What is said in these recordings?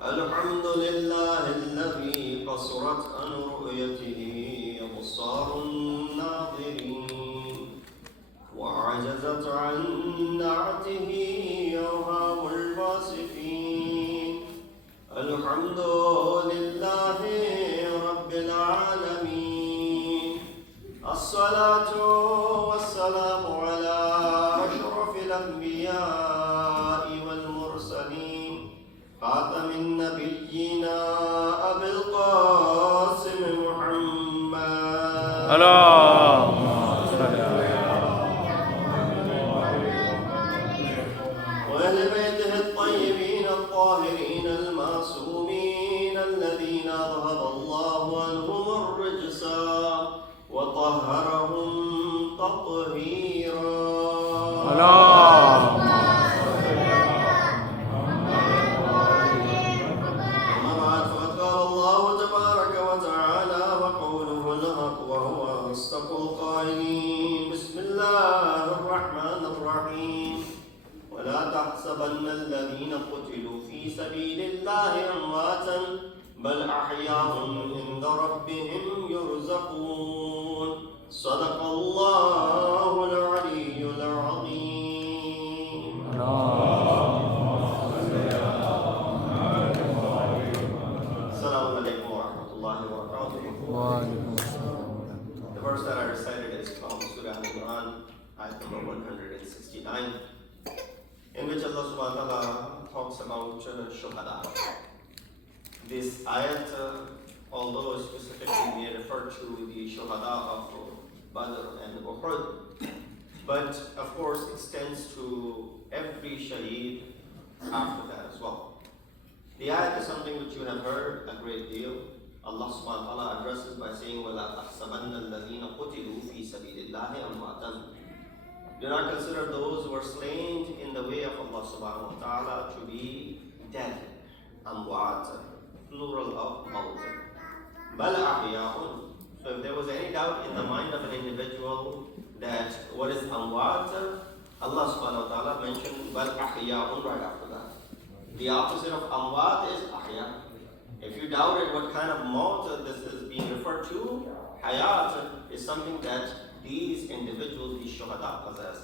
الحمد لله الذي قصرت عن رؤيته أبصار الناظرين وعجزت عن نعته أوهام الفاسقين. الحمد لله رب العالمين. الصلاة والسلام على أشرف الأنبياء والمرسلين خاتم النبيين أبي القاسم محمد وأهل بيته الطيبين الطاهرين المعصومين الذين أذهب الله عنهم الرجس وطهرهم تطهيرا. بسم الله الرحمن الرحيم. ولا تحسبن الذين قتلوا في سبيل الله أمواتا بل أحياء عند ربهم يرزقون. صدق الله العلي العظيم. السلام عليكم ورحمة الله وبركاته. The verse that I recited is from Surah Al-Quran, ayat number 169, in which Allah subhanahu wa ta'ala talks about Shuhada. This ayat, although specifically may refer to the Shuhada of Badr and Uhud, but of course extends to every shaheed after that as well. The ayat is something which you have heard a great deal. Allah subhanahu wa ta'ala addresses by saying, وَلَا تَحْسَبَنَّ الَّذِينَ قُتِلُوا فِي سَبِيلِ اللَّهِ أَمْوَاتًا. Do not consider those who are slain in the way of Allah subhanahu wa ta'ala to be dead. Amwat, plural of maut. بَلْ أَحْيَاءٌ. So if there was any doubt in the mind of an individual that what is amwat, Allah subhanahu wa ta'ala mentioned بَلْ أَحْيَاءٌ right after that. The opposite of amwat is ahya. If you doubted what kind of maut this is being referred to, hayat is something that these individuals, these shuhada, possess.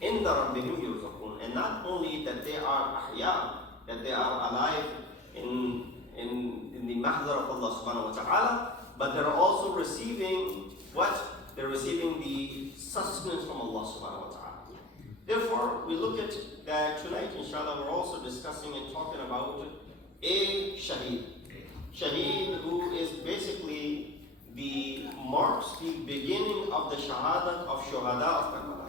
In the rabbihim yurzaqun. And not only that they are ahya, that they are alive in the mahzar of Allah subhanahu wa ta'ala, but they're also receiving what? They're receiving the sustenance from Allah subhanahu wa ta'ala. Therefore, we look at that tonight, inshallah, we're also discussing and talking about a shaheed. Shaheed, who is basically marks the beginning of the shahadat of shuhada of Karbala.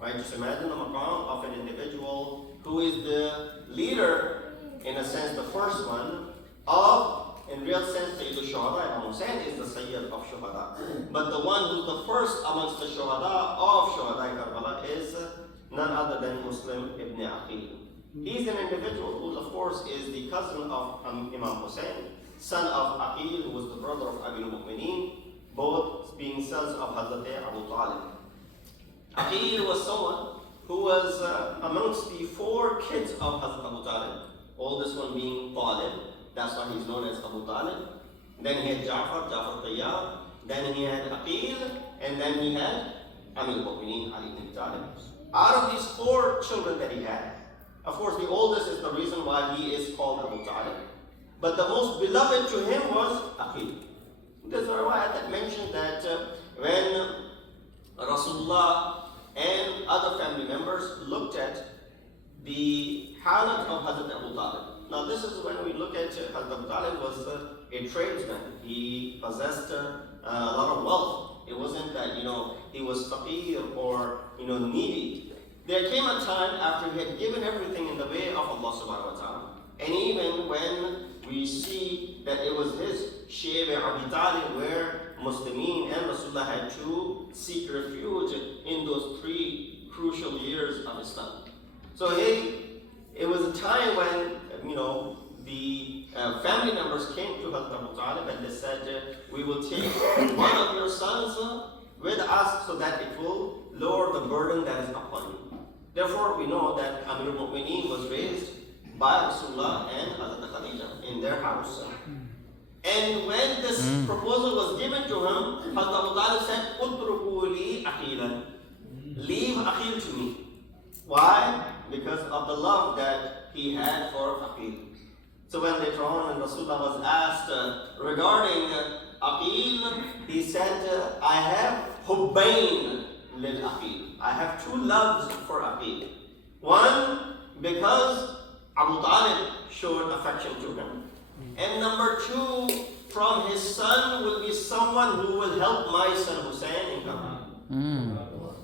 Right? Just imagine the maqam of an individual who is the leader, in a sense, the first one of, in real sense, Sayyid al-Shuhada, Imam Hussein is the Sayyid of shuhada. But the one who's the first amongst the shuhada of shuhada Karbala is none other than Muslim ibn Aqeel. He's an individual who, of course, is the cousin of Imam Hussein, son of Aqeel, who was the brother of Abil-Mu'mineen, both being sons of Hazarat Abu Talib. Aqeel was someone who was amongst the four kids of Hazrat Abu Talib, oldest one being Talib, that's why he's known as Abu Talib. Then he had Ja'far Tayyab, then he had Aqeel, and then he had Abil-Mu'mineen, Ali ibn Talib. Out of these four children that he had, of course the oldest is the reason why he is called Abu Talib. But the most beloved to him was Aqeel. There's a riwayat that mentions that when Rasulullah and other family members looked at the halat of Hazrat Abu Talib. Now this is when we look at Hazrat Abu Talib was a tradesman. He possessed a lot of wealth. It wasn't that, he was faqir or, needy. There came a time after he had given everything in the way of Allah subhanahu wa ta'ala. And even when we see that it was his Shaykh Abi Talib where Muslimin and Rasulullah had to seek refuge in those 3 crucial years of Islam. So it was a time when, the family members came to Hazrat Abu Talib and they said, we will take one of your sons with us so that it will lower the burden that is upon you. Therefore, we know that Amirul Mu'mineen was raised by Rasulullah and Hazrat Khadija in their house. And when this proposal was given to him, Hazrat Abu Talib said, "Utruku li Aqilan." Leave Aqeel to me. Why? Because of the love that he had for Aqeel. So when later on, when Rasulullah was asked regarding Aqeel, he said, "I have hubbain lil Aqeel." I have two loves for Aqeel. One, because Abu Talib showed affection to him. And number two, from his son will be someone who will help my son Hussein in coming.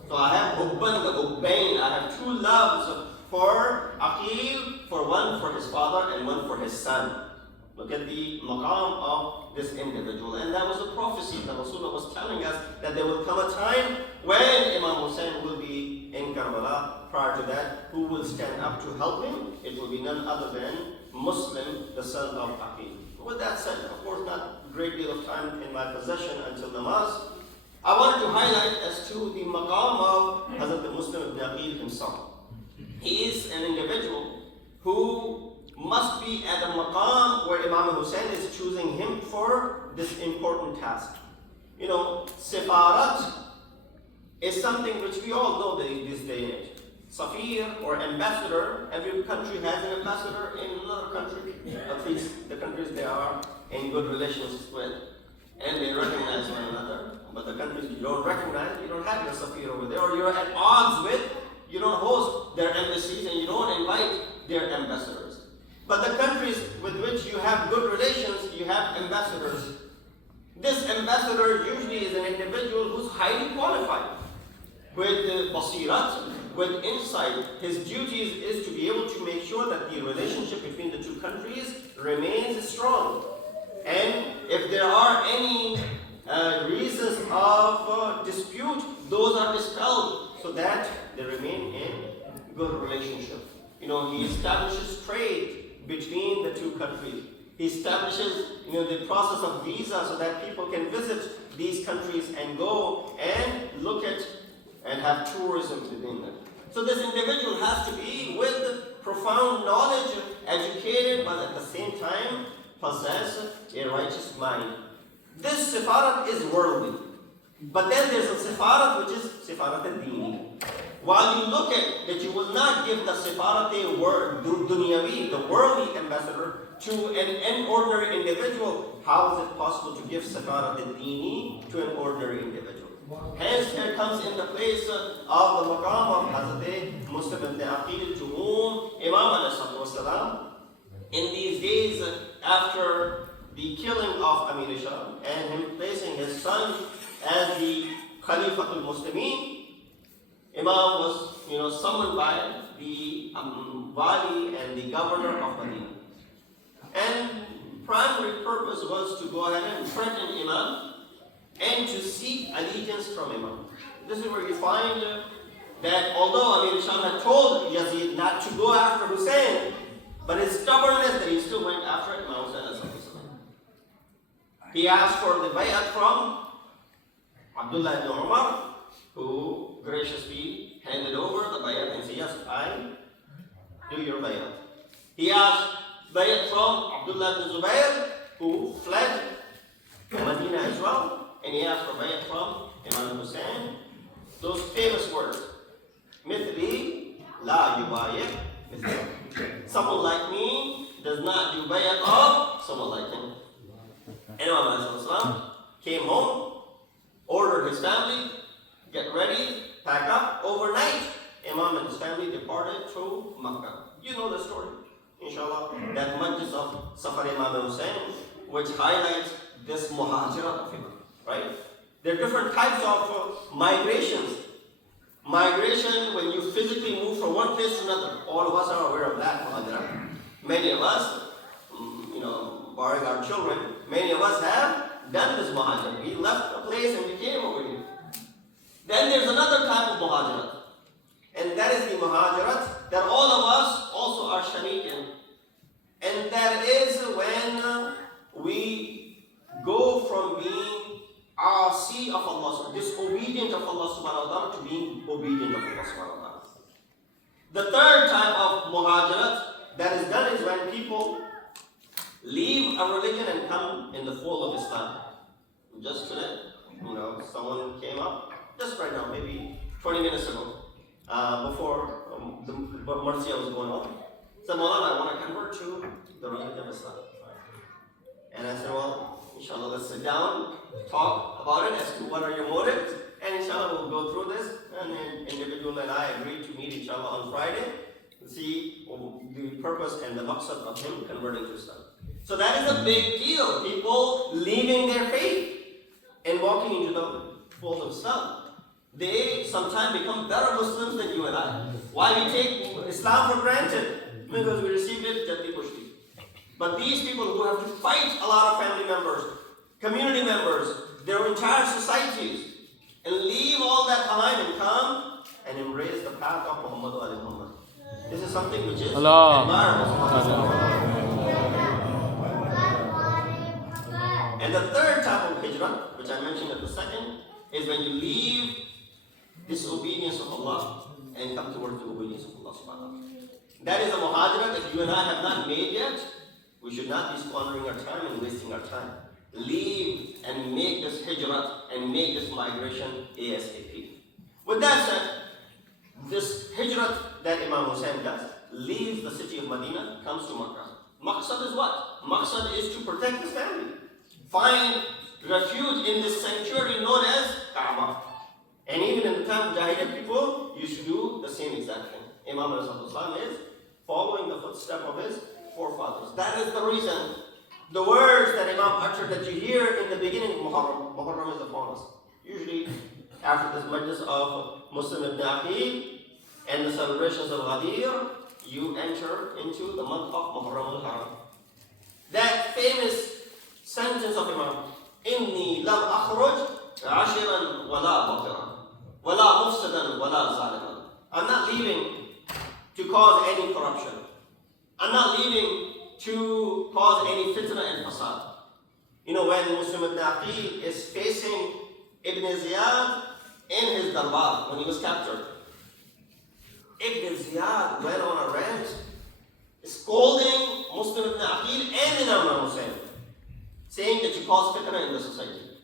So I have hubban, the hubbain. I have two loves for Aqeel, for one for his father and one for his son. Look at the maqam of this individual. And that was a prophecy that Rasulullah was telling us, that there will come a time when Imam Hussein will be in Karbala. Prior to that, who will stand up to help him? It will be none other than Muslim, the son of Aqeel. With that said, of course, not a great deal of time in my possession until namaz. I wanted to highlight as to the maqam of Hazrat Muslim ibn Aqeel himself. He is an individual who must be at a maqam where Imam Hussein is choosing him for this important task. You know, Sifarat is something which we all know this day and age. Safir or ambassador, every country has an ambassador in another country, at least the countries they are in good relations with, and they recognize one another. But the countries you don't recognize, you don't have your Safir over there, or you're at odds with, you don't host their embassies and you don't invite their ambassadors. But the countries with which you have good relations, you have ambassadors. This ambassador usually is an individual who's highly qualified, with basirat, with insight. His duties is to be able to make sure that the relationship between the two countries remains strong. And if there are any reasons of dispute, those are dispelled so that they remain in good relationship. You know, he establishes trade between the two countries. He establishes, the process of visa so that people can visit these countries and go and look at and have tourism within them. So this individual has to be with profound knowledge, educated, but at the same time possess a righteous mind. This sifarat is worldly. But then there's a sifarat which is sifarat al-dini. While you look at that, you will not give the sifarat dunyawi, the worldly ambassador, to an ordinary individual. How is it possible to give sifarat al-dini to an ordinary individual? Hence, here comes in the place of the maqam of Hazrat Muslim ibn Aqeel, to whom Imam ﷺ, in these days after the killing of Amir Shah and him placing his son as the Khalifatul Muslimin, Imam was summoned by the Wali and the governor of Medina. And primary purpose was to go ahead and threaten Imam and to seek allegiance from Imam. This is where you find that although Amir Shah had told Yazid not to go after Hussein, but his stubbornness that he still went after Imam Hussein. He asked for the bayat from Abdullah ibn Umar, who graciously handed over the bayat and said, "Yes, I do your bayat." He asked bayat from Abdullah ibn Zubayr, who fled Medina as well. And he asked for bayat from Imam Hussein. Those famous words, "Mithli la yubayat mithli." Someone like me does not do bayat of someone like him. And Imam came home, ordered his family, get ready, pack up. Overnight, Imam and his family departed to Makkah. You know the story, inshallah. That Majlis of Safar Imam Hussein, which highlights this muhajirat of him. Right? There are different types of migrations. Migration, when you physically move from one place to another. All of us are aware of that. Many of us, barring our children, many of us have done this muhajirat. We left a place and we came over here. Then there's another type of muhajirat. And that is the muhajirat that all of us also are sharik in. And that is when we go from being asi of Allah, disobedient of Allah subhanahu wa ta'ala, to being obedient of Allah subhanahu wa ta'ala. The third type of muhajirat that is done is when people leave a religion and come in the fold of Islam. Just today, someone came up, just right now, maybe 20 minutes ago, before the Marcia was going on. Said, Molana, I want to convert to the religion of Islam. And I said, well, inshallah, let's sit down, talk about it as to what are your motives, and inshallah, we'll go through this. And then individual and I agreed to meet inshallah on Friday to see the purpose and the maqsad of him converting to Islam. So that is a big deal. People leaving their faith and walking into the fold of Islam. They sometimes become better Muslims than you and I. Why we take Islam for granted? Because we received it jaddi pushti. But these people who have to fight a lot of family members, community members, their entire societies, and leave all that behind and come and embrace the path of Muhammad. This is something which is admirable. And the third type of hijrah, which I mentioned at the second, is when you leave disobedience of Allah and come towards the obedience of Allah subhanahu wa ta'ala. That is a muhajirah that you and I have not made yet. We should not be squandering our time and wasting our time. Leave and make this hijrah and make this migration ASAP. With that said, this hijrah that Imam Hussein does leaves the city of Medina, comes to Makkah. Maqsad is what? Maqsad is to protect his family. Find refuge in this sanctuary known as Kaaba. And even in the time of Jahiliyyah, people used to do the same exact thing. Imam al-Islam is following the footsteps of his forefathers. That is the reason the words that Imam uttered that you hear in the beginning of Muharram. Muharram is upon us. Usually after this Majlis of Muslim ibn Aqeel and the celebrations of Ghadir, you enter into the month of Muharram al-Haram. That famous sentence of Imam, إِنِّي لَمْ أَخْرُجْ عَشِرًا وَلَا بَطِرًا وَلَا مُفْسِدًا وَلَا ظَالِمًا. I'm not leaving to cause any corruption. I'm not leaving to cause any fitna and fasad. When Muslim ibn Aqeel is facing Ibn Ziyad in his darbar, when he was captured, Ibn Ziyad went on a rant, scolding Muslim ibn Aqeel and Imam Hussein, saying that you cause fitna in the society.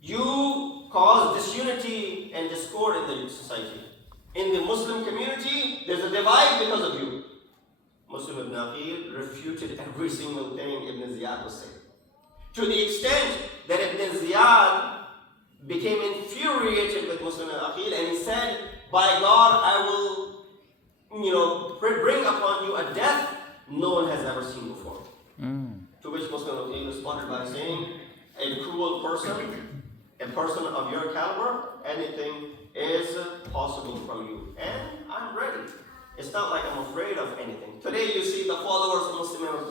You cause disunity and discord in the society. In the Muslim community, there's a divide because of you. Muslim ibn Aqeel refuted every single thing Ibn Ziyad was saying. To the extent that Ibn Ziyad became infuriated with Muslim ibn Aqeel and he said, by God, I will, bring upon you a death no one has ever seen before. To which Muslim ibn Aqeel responded by saying, a cruel person, a person of your caliber, anything is possible from you. And I'm ready. It's not like I'm afraid of anything. Today you see the followers of Muslim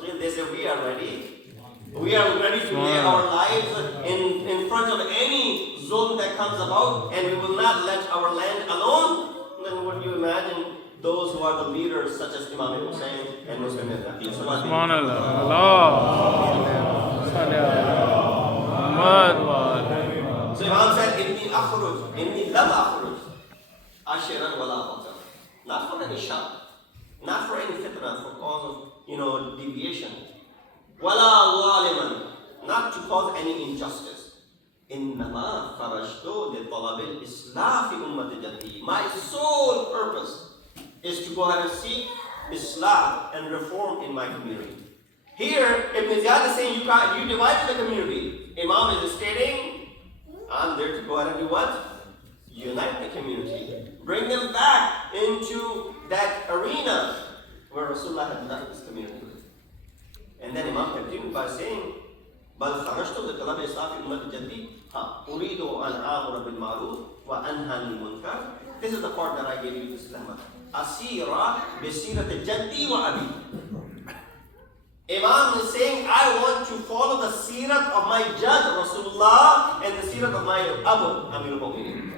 Muslim, they say we are ready. We are ready to lay our lives in front of any zulm that comes about, and we will not let our land alone. Then would you imagine those who are the leaders such as Imam Hussein and Muslim Aqeel? So Imam said, Inni akhruj, inni lam akhruj, ashiran wala batar. Not for any shak, not for any fitna, for cause of, deviation. Wala zaliman, not to cause any injustice. Innama kharajtu li talabil islah fi ummati jaddi. My sole purpose is to go ahead and seek Islam and reform in my community. Here, Ibn Ziyad is saying you divided the community. Imam is stating, I'm there to go ahead and do what? Unite the community. Bring them back into that arena where Rasulullah had left this community. And then Imam continued by saying, بَلْ خَرَجْتُ لِطَلَبِ إِصْلَاحِ أُمَّةِ جَدِّي أُرِيدُ أَنْ آمُرَ بِالْمَعْرُوفِ وَأَنْهَى عَنِ الْمُنكَرِ. This is the part that I gave you this lemma. أَسِيرَ بِسِيرَةِ جَدِّي وَأَبِي. Imam is saying, I want to follow the seerat of my judge, Rasulullah, and the seerat of my Abu, Amirul Mu'minin.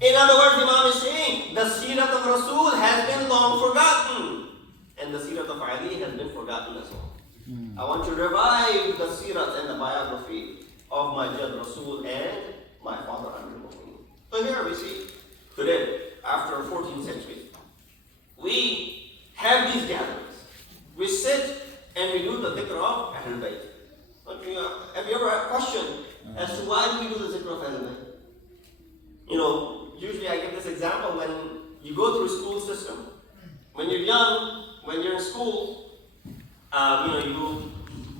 In other words, Imam is saying, the seerat of Rasul has been long forgotten, and the seerat of Ali has been forgotten as well. I want to revive the seerat and the biography of my judge, Rasul, and my father, Amirul Mu'minin. So here we see, today, after 14 centuries, we have these gatherings. We sit and we do the dhikr of Ahl-e-Bait. Have you ever had a question as to why do we do the dhikr of Ahl-e-Bait? Usually I give this example when you go through school system. When you're young, when you're in school, you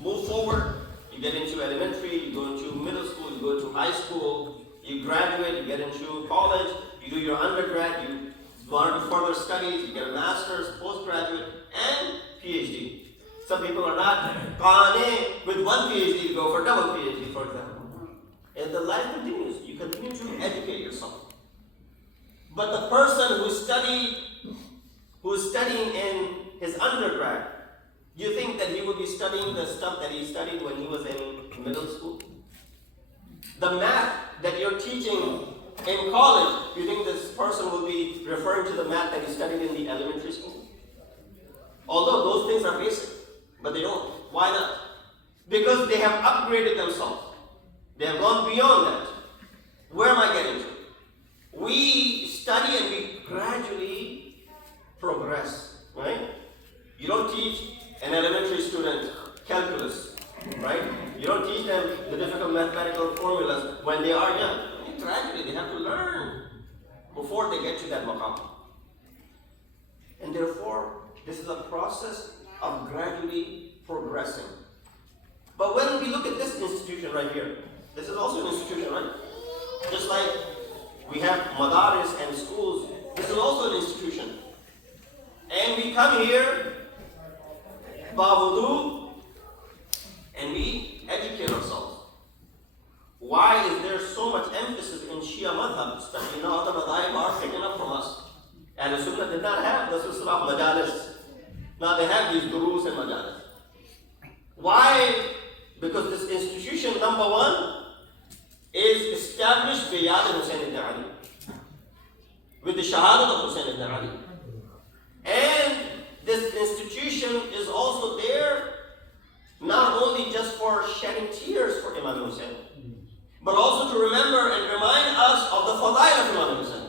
move forward, you get into elementary, you go into middle school, you go into high school, you graduate, you get into college, you do your undergrad, you go on to further studies, you get a master's, postgraduate, and PhD. Some people are not qane with one PhD, go for double PhD, for example. And the life continues. You continue to educate yourself. But the person who's studying in his undergrad, do you think that he would be studying the stuff that he studied when he was in middle school? The math that you're teaching in college, do you think this person will be referring to the math that he studied in the elementary school? Although those things are basic, but they don't. Why not? Because they have upgraded themselves. They have gone beyond that. Where am I getting to? We study and we gradually progress, right? You don't teach an elementary student calculus, right? You don't teach them the difficult mathematical formulas when they are young. Gradually, they have to learn before they get to that maqam. And therefore, this is a process of gradually progressing. But when we look at this institution right here, this is also an institution, right? Just like we have madaris and schools, this is also an institution. And we come here, ba'wudu, and we educate ourselves. Why is there so much emphasis in Shia madhab, especially now other madhab are taken up from us? And the Sunnah did not have the system of majalis. Now they have these durus and majalis. Why? Because this institution, number one, is established by Yad Hussein ibn Ali, with the Shahadat of Hussein ibn Ali. And this institution is also there not only just for shedding tears for Imam Hussein, but also to remember and remind us of the fadail of Imam Hussein.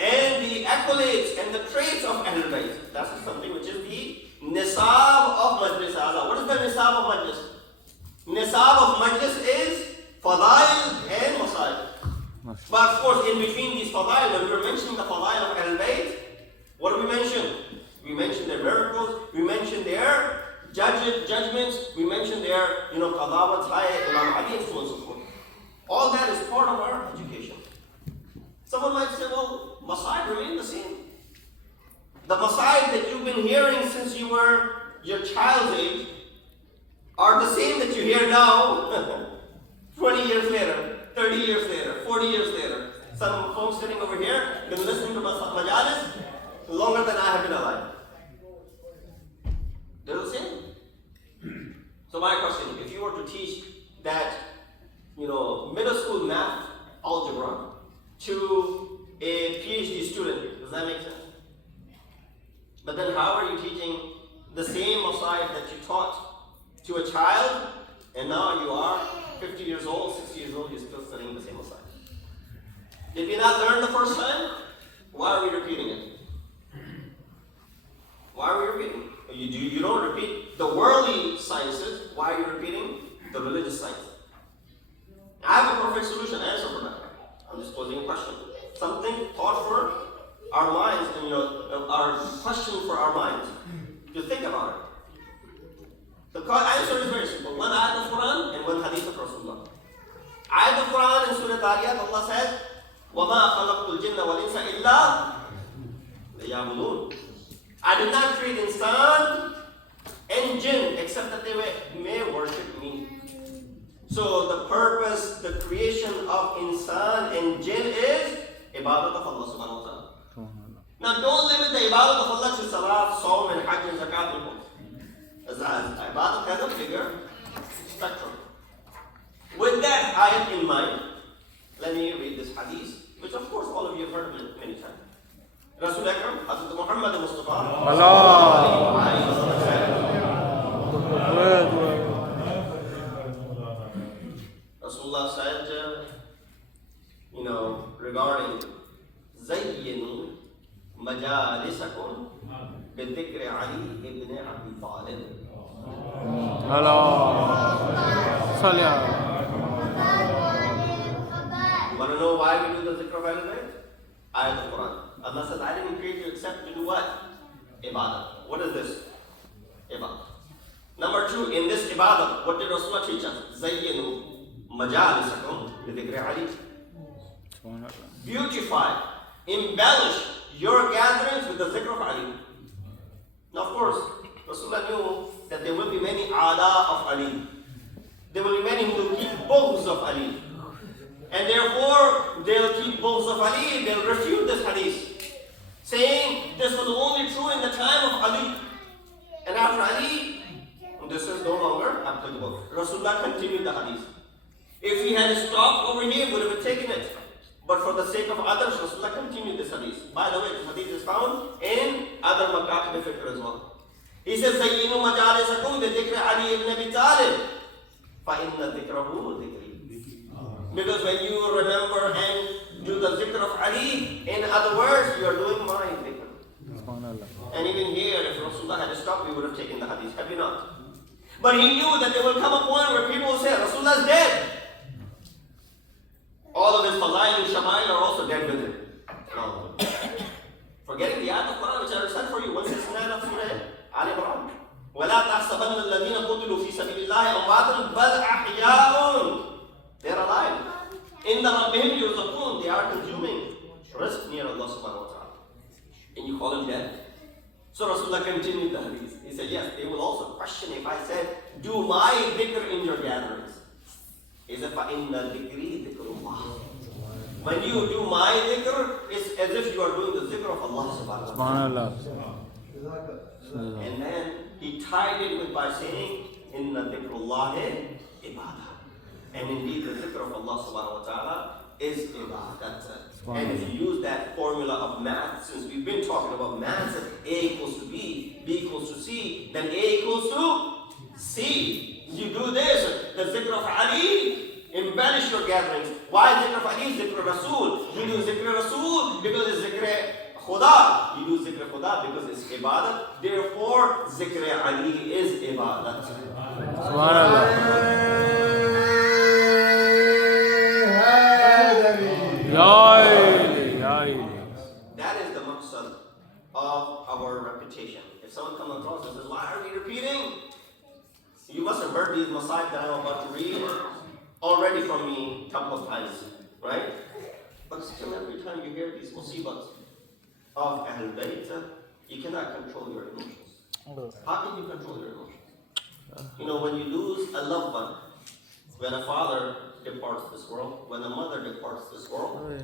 And the accolades and the traits of Ahl-e-Bait. That's something which is the nisab of Majlis. What is the nisab of Majlis? Nisab of Majlis is fadail and masail. But of course, in between these fadail, when we were mentioning the fadail of Ahl-e-Bait, what do we mention? We mention their miracles, we mention their judgments, we mention their, qadawat, Imam Ali, and so on and so forth. All that is part of our education. Someone might say, well, masail remain the same. The masail that you've been hearing since you were your child's age are the same that you hear now, 20 years later, 30 years later, 40 years later. Some folks sitting over here have been listening to majalis longer than I have been alive. They're the same. So my question, if you were to teach that, middle school math, algebra, to a PhD student, does that make sense? But then how are you teaching the same masail that you taught to a child, and now you are 50 years old, 60 years old, you're still studying the same masail? Did we not learn the first time? Why are we repeating it? Why are we repeating? You don't repeat the worldly sciences. Why are you repeating the religious science? I have a perfect solution answer for that. I'm just posing a question. Something thought for our minds, and our question for our minds. To think about it. The answer is very simple. One ayat of Quran and one hadith of Rasulullah. Ayat of Quran in Surah Dariyat, Allah says, وَمَا خَلَقْتُ الْجِنَّ وَالْإِنسَ إِلَّا لِيَعْبُدُونَ. I did not create insan and jinn except that they may worship me. So the purpose, the creation of insan and jinn is ibadat of Allah subhanahu wa ta'ala. Now don't limit the ibadat of Allah to salat, saum, and hajj and zakat and all. Ibadat has a bigger spectrum. With that ayat in mind, let me read this hadith, which of course all of you have heard of it many times. Rasul Akram, Hazrat Muhammad Mustafa, Rasulullah said, regarding Zayyinu majalisakum bidhikri Ali ibn Abi Talib. You want to know why we do the zikr of Ahl-e-Bait? Ayat al-Quran. Allah says, I didn't create you except to do what? Ibadah. What is this? Ibadah. Number two, in this ibadah, what did Rasulullah teach us? Zayyinu majalisakum bi-dhikri Ali. Beautify, embellish your gatherings with the zikr of Ali. Now, of course, Rasulullah knew that there will be many ada of Ali. There will be many who will keep bughz of Ali. And therefore, they'll keep bughz of Ali, they'll refute this hadith, saying this was only true in the time of Ali. And after Ali, this is no longer applicable. Rasulullah continued the hadith. If he had stopped over here, he would have taken it. But for the sake of others, Rasulullah continued this hadith. By the way, this hadith is found in other makatib fiqh as well. He says, Zayyinu majalisakum bi dhikri Ali ibn Abi Talib, fa inna dhikrahu dhikri. Because when you remember and do the zikr of Ali, in other words, you are doing my zikr. And even here, if Rasulullah had stopped, we would have taken the hadith. Have you not? But he knew that there will come a point where people will say, Rasulullah is dead. All of his fadail and shamail are also dead with him. No. Forgetting the ayat of Quran which I recite for you, 169 of Surah Al-Imran. وَلَا تَحْسَبَنَّ الَّذِينَ قُتِلُوا فِي سَبِيلِ اللَّهِ أَمْوَاتٌ بَلْ أَحْيَاءٌ. They are alive. إِنَّ رَبِّهِمْ يُرْزَقُونَ. They are consuming rizq near Allah subhanahu wa ta'ala. And you call him dead. So Rasulullah continued the hadith. He said, yes, they will also question if I said, do my dhikr in your gatherings. He said, فَإِنَّ ذِكْرِي ذِكْرُ اللَّهِ. When you do my dhikr, it's as if you are doing the dhikr of Allah subhanahu wa ta'ala. And then he tied it with by saying, إِنَّ ذِكْرُ اللَّهِ ibadah. And indeed, the dhikr of Allah subhanahu wa ta'ala is ibadah. And if you use that formula of math, since we've been talking about math, A equals to B, B equals to C, then A equals to C. You do this, the zikr of Ali, embellish your gatherings. Why zikr of Ali? Zikr Rasul. You do zikr Rasul because it's zikr Khuda. You do zikr Khuda because it's ibadat. Therefore, zikr Ali is ibadat. Subhanallah. That is the maqsad of our repetition. If someone comes across and says, why are we repeating? You must have heard these masaib that I'm about to read already from me a couple of times, right? But still, every time you hear these musibats of Ahl-e-Bait, you cannot control your emotions. How can you control your emotions? You know, when you lose a loved one, when a father departs this world, when a mother departs this world,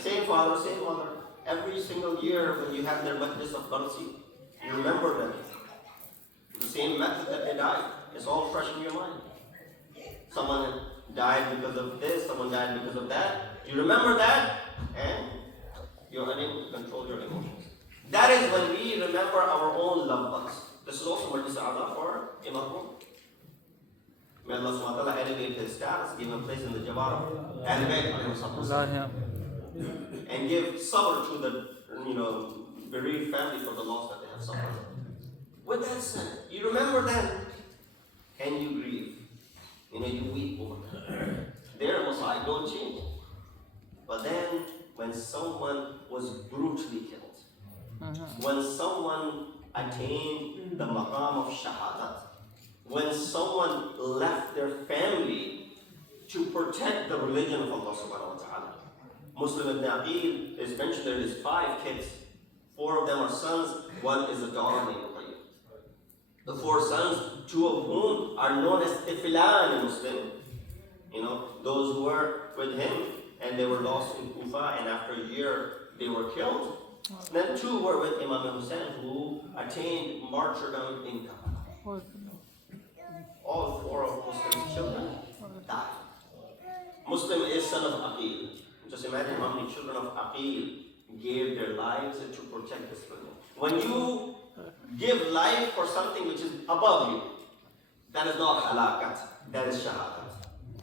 same father, same mother, every single year when you have their Majlis of mercy, you remember them. The same method that they died, it's all fresh in your mind. Someone died because of this, someone died because of that. You remember that, and you're unable to control your emotions. That is when we remember our own loved ones. This is also Majlis for Imam. May Allah subhanahu wa ta'ala elevate his status, give him a place in the Jawar of Ahl-e-Bait, and give sabr to the bereaved family for the loss that they have suffered. With that said, you remember them and you grieve. You weep over them. Their masa'ib don't change. But then, when someone was brutally killed, when someone attained the maqam of shahadat, when someone left their family to protect the religion of Allah subhanahu wa ta'ala. Muslim ibn Aqeel is mentioned there is 5 kids. 4 of them are sons, 1 is a daughter named Aqeel. The 4 sons, 2 of whom are known as Tifilan in Muslim. Those who were with him and they were lost in Kufa, and after a year they were killed. Then 2 were with Imam Hussein who attained martyrdom in Karbala. All 4 of Muslim's children died. Muslim is son of Aqeel. Just imagine how many children of Aqeel gave their lives to protect this religion. When you give life for something which is above you, that is not halakat, that is shahadat.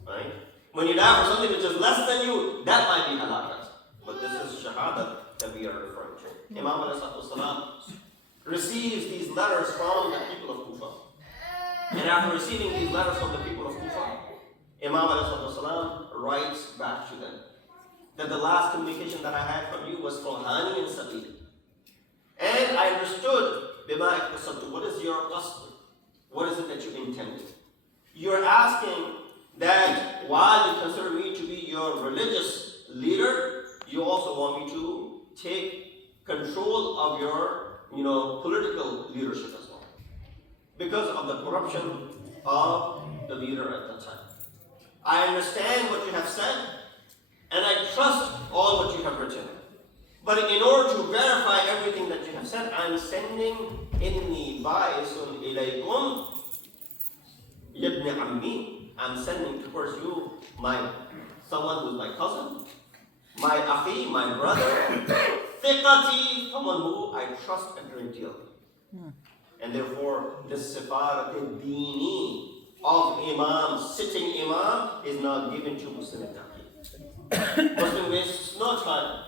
Right? When you die for something which is less than you, that might be halakat. But this is shahadat that we are referring to. Imam receives these letters from the people of Kufa. And after receiving these letters from the people of Kufa, Imam ﷺ writes back to them that the last communication that I had from you was from Hani and Sabi. And I understood, what is your qasd? What is it that you intended? You're asking that while you consider me to be your religious leader, you also want me to take control of your political leadership as well. Because of the corruption of the leader at that time. I understand what you have said, and I trust all what you have written. But in order to verify everything that you have said, I am sending inni ba'isun ilaykum yabni ammi. I'm sending towards you someone who is my cousin, my akhi, my brother, thiqati, someone who I trust a great deal. And therefore, this sifarat al-dini of Imam, sitting Imam, is not given to Muslim al-Taqi. Muslim wastes no time,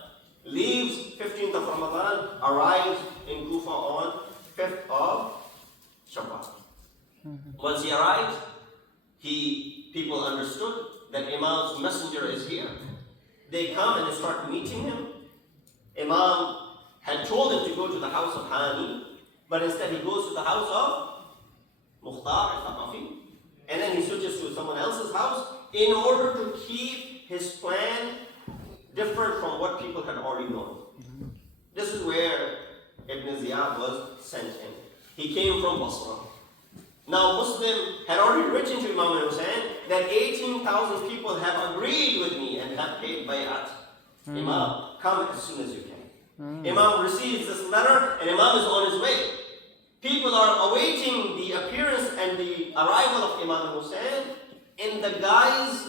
leaves 15th of Ramadan, arrives in Kufa on 5th of Shawwal. Once he arrives, people understood that Imam's messenger is here. They come and they start meeting him. Imam had told him to go to the house of Hani, but instead he goes to the house of Mukhtar al-Thaqafi, and then he switches to someone else's house in order to keep his plan different from what people had already known. This is where Ibn Ziyad was sent in. He came from Basra. Now Muslim had already written to Imam Hussein that 18,000 people have agreed with me and have paid bay'at. Imam, come as soon as you can. Imam receives this letter and Imam is on his way. People are awaiting the appearance and the arrival of Imam Hussein. In the guise,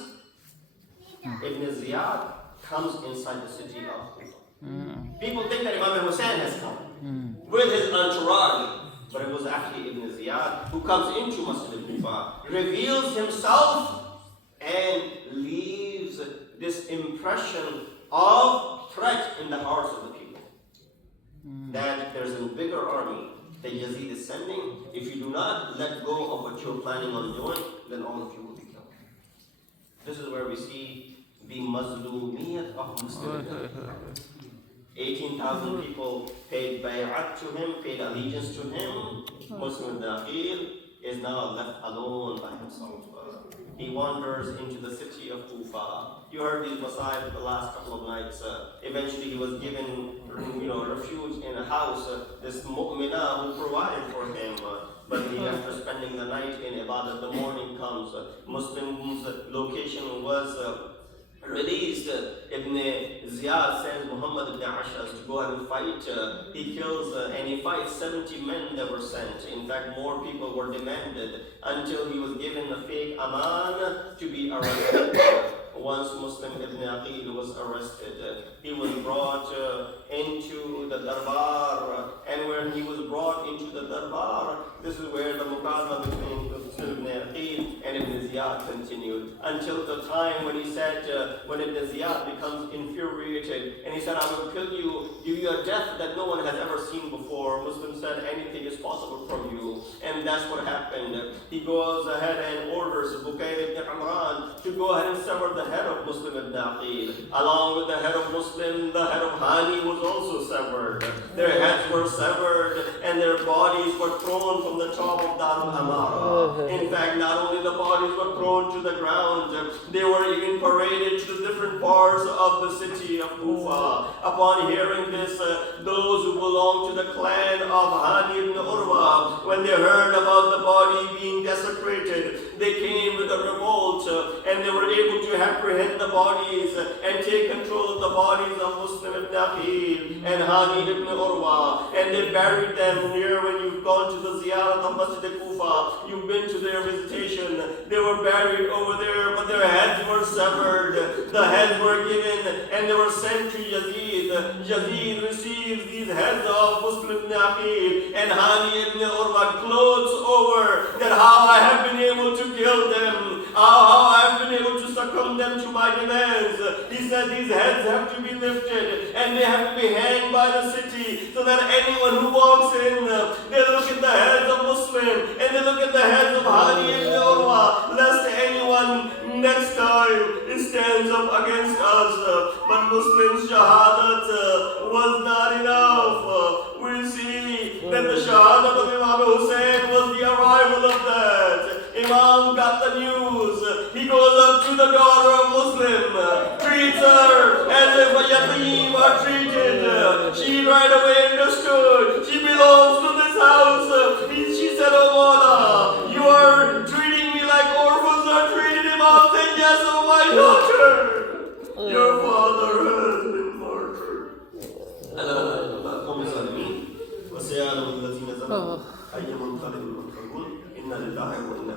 Ibn Ziyad comes inside the city of Kufa. People think that Imam Hussein has come with his entourage, but it was actually Ibn Ziyad who comes into Masjid al-Kufa, reveals himself, and leaves this impression of threat in the hearts of the people. That there's a bigger army that Yazid is sending. If you do not let go of what you're planning on doing, then all of you will be killed. This is where we see the mazlumiyat of Muslims. 18,000 people paid bay'at to him, paid allegiance to him. Muslim Aqeel is now left alone by himself. He wanders into the city of Kufa. You heard these masayib the last couple of nights. Eventually he was given refuge in a house. This mu'minah who provided for him. But after spending the night in ibadah, the morning comes. Muslim's location was released. Ibn Ziyad sends Muhammad ibn Ashaz to go ahead and fight. He kills and he fights 70 men that were sent. In fact, more people were demanded until he was given a fake aman to be arrested. Once Muslim ibn Aqeel was arrested, he was brought into the darbar, and when he was brought into the darbar, this is where the muqabala between Muslim ibn Aqeel and Ibn Ziyad continued, until the time when he said, when Ibn Ziyad becomes infuriated, and he said, I will kill you, give you a death that no one has ever seen before. Muslim said, anything is possible from you, and that's what happened. He goes ahead and orders Bukayr ibn Amran to go ahead and sever the head of Muslim ibn Aqeel. Along with the head of Muslim, the head of Hani was also severed. Their heads were severed and their bodies were thrown from the top of Dar al-Amara. In fact, not only the bodies were thrown to the ground, they were even paraded to the different parts of the city of Kufa. Upon hearing this, those who belonged to the clan of Hani ibn Urwa, when they heard about the body being desecrated, they came with a revolt and they were able to apprehend the bodies and take control of the bodies of Muslim ibn Aqeel and Hani ibn Urwa, and they buried them near. When you've gone to the ziyarat of Masjid Kufa, you've been to their visitation, they were buried over there, but their heads were severed. The heads were given and they were sent to Yazid. Yazid receives these heads of Muslim ibn Aqeel and Hani ibn Urwa, clothes over that how I have been able to kill them, how I have been able to succumb them to my demands. He said these heads have to be lifted and they have to be hanged by the city so that anyone who walks in, they look at the heads of Muslim and they look at the heads of Hani and Urwa, lest anyone next time stands up against us. But Muslims' shahadat was not enough. We see that the shahadat of Imam Hussein was the arrival of that. Imam got the news. He goes up to the daughter of Muslim, treats her as if a yatim are treated. She right away understood. She belongs to this house. She said, "Oh Molana, you are treating me like orphans are treated." Imam said, "Yes, oh my daughter, your father has been murdered." وسيعلم الذين ظلموا أي منقلب ينفقون إن لله وإنا